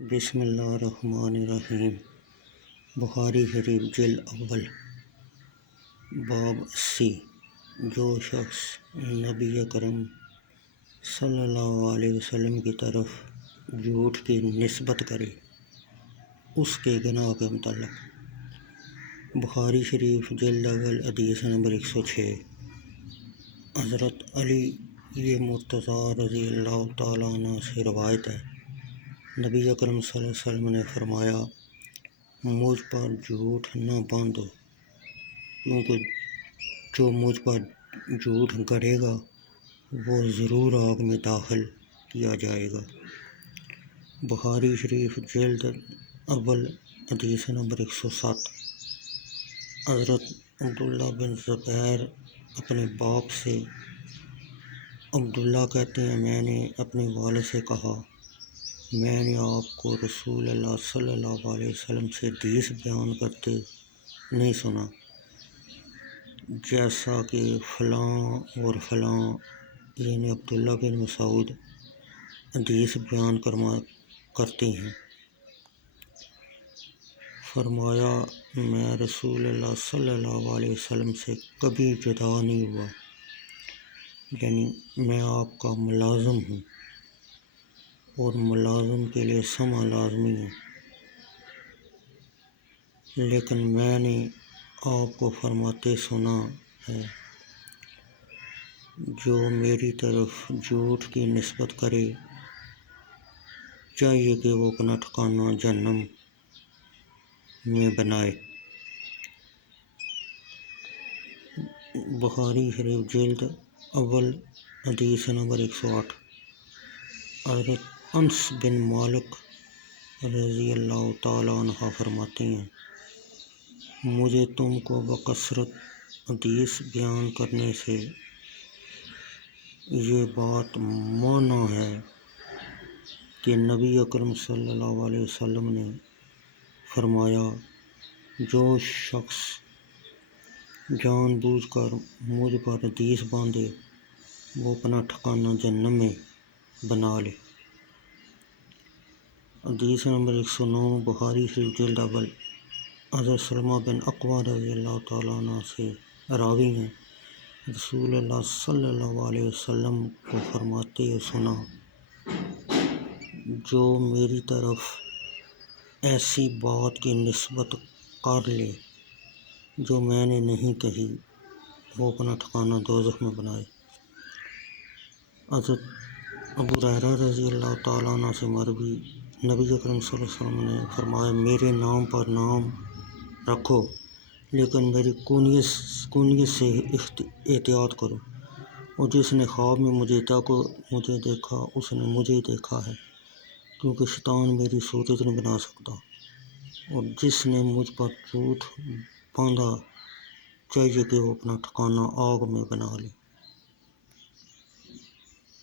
بسم اللہ الرحمن الرحیم۔ بخاری شریف جلد اول باب 80۔ جو شخص نبی اکرم صلی اللہ علیہ وسلم کی طرف جھوٹ کی نسبت کرے اس کے گناہ کے متعلق۔ بخاری شریف جلد اول حدیث نمبر 106۔ حضرت علی مرتضیٰ رضی اللہ تعالیٰ عنہ سے روایت ہے، نبی اکرم صلی اللہ علیہ وسلم نے فرمایا، مجھ پر جھوٹ نہ باندھو، کیونکہ جو مجھ پر جھوٹ گڑھے گا وہ ضرور آگ میں داخل کیا جائے گا۔ بخاری شریف جلد اول حدیث نمبر 107۔ حضرت عبداللہ بن زبیر اپنے باپ سے عبداللہ کہتے ہیں، میں نے اپنے والد سے کہا، میں نے آپ کو رسول اللہ صلی اللہ علیہ وسلم سے حدیث بیان کرتے نہیں سنا، جیسا کہ فلاں اور فلاں یعنی عبداللہ بن مسعود حدیث بیان کرتے ہیں۔ فرمایا، میں رسول اللہ صلی اللہ علیہ وسلم سے کبھی جدا نہیں ہوا، یعنی میں آپ کا ملازم ہوں اور ملازم کے لیے سمع لازمی ہے، لیکن میں نے آپ کو فرماتے سنا ہے، جو میری طرف جھوٹ کی نسبت کرے چاہیے کہ وہ اپنا ٹھکانہ جہنم میں بنائے۔ بخاری شریف جلد اول حدیث نمبر 108۔ حضرت انس بن مالک رضی اللہ تعالیٰ عنہ فرماتے ہیں، مجھے تم کو بکثرت حدیث بیان کرنے سے یہ بات مانا ہے کہ نبی اکرم صلی اللہ علیہ وسلم نے فرمایا، جو شخص جان بوجھ کر مجھ پر حدیث باندھے وہ اپنا ٹھکانہ جہنم میں بنا لے۔ حدیث نمبر 109۔ بخاری شریف جلد اول۔ حضرت سلمہ بن اکوع رضی اللہ تعالیٰ عنہ سے راوی ہیں، رسول اللہ صلی اللہ علیہ وسلم کو فرماتے سنا، جو میری طرف ایسی بات کی نسبت کر لے جو میں نے نہیں کہی وہ اپنا ٹھکانہ دوزخ میں بنائے۔ حضرت ابو ہریرہ رضی اللہ تعالیٰ عنہ سے مروی، نبی اکرم صلی اللہ علیہ وسلم نے فرمایا، میرے نام پر نام رکھو لیکن میری کونیت سے احتیاط کرو، اور جس نے خواب میں مجھے دیکھا اس نے مجھے ہی دیکھا ہے، کیونکہ شیطان میری صورت نہیں بنا سکتا، اور جس نے مجھ پر جھوٹ باندھا چاہیے کہ وہ اپنا ٹھکانہ آگ میں بنا لے۔